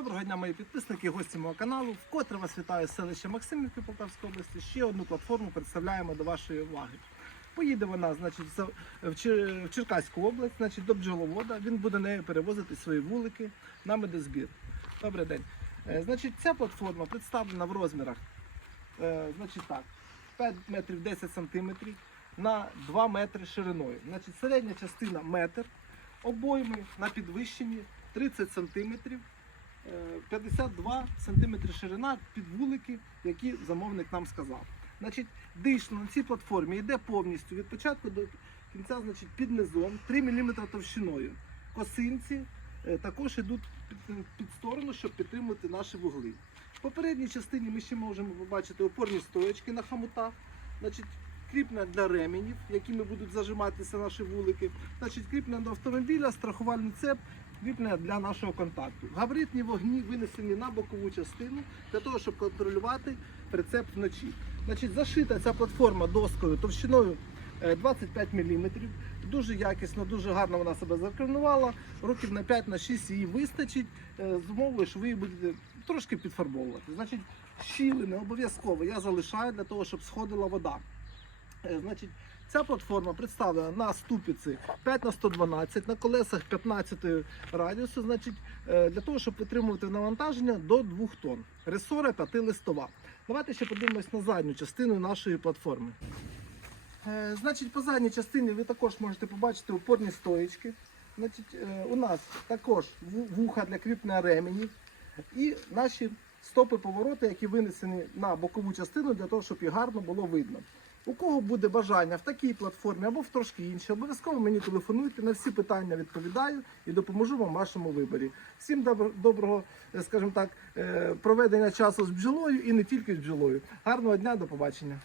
Доброго дня, мої підписники, гості мого каналу. Вкотре вас вітаю з селища Максимівки Полтавської області. Ще одну платформу представляємо до вашої уваги. Поїде вона, значить, в Черкаську область, значить, до бджоловода. Він буде нею перевозити свої вулики на медозбір. Добрий день. Е, Значить, ця платформа представлена в розмірах. е, Значить так, 5 метрів 10 сантиметрів на 2 метри шириною. Значить, середня частина метр, обойми на підвищенні 30 сантиметрів. Е, 52 см ширина під вулики, які замовник нам сказав. Значить, дишно на цій платформі йде повністю від початку до кінця, значить, під низом 3 мм товщиною. Косинці е, також йдуть під, під сторону, щоб підтримувати наші вугли. В попередній частині ми ще можемо побачити опорні стоячки на хамутах. Значить, кріплення для ременів, якими будуть зажиматися наші вулики. Значить, кріплення до автомобіля, страхувальний цеп кріплення для нашого контакту. Габаритні вогні винесені на бокову частину для того, щоб контролювати прицеп вночі. Значить, зашита ця платформа доскою товщиною е, 25 мм. Дуже якісно, дуже гарно вона себе закарнувала. Років на 5-6 її вистачить е, з умовою, що ви її будете трошки підфарбовувати. Значить, щілини обов'язково я залишаю для того, щоб сходила вода. Е, Значить, ця платформа представлена на ступиці 5 на 112 на колесах 15 радіусу, значить, е, для того, щоб витримувати навантаження до 2 тонн. Ресора 5 листова. Давайте ще подивимось на задню частину нашої платформи. Е, Значить, по задній частині ви також можете побачити опорні стоїчки. Значить, у нас також вуха для кріплення ременів і наші стопи повороти, які винесені на бокову частину для того, щоб їх гарно було видно. У кого буде бажання в такій платформі або в трошки іншій, обов'язково мені телефонуйте, на всі питання відповідаю і допоможу вам в вашому виборі. Всім добро- доброго, е, скажімо так, е, проведення часу з бджолою і не тільки з бджолою. Гарного дня, до побачення.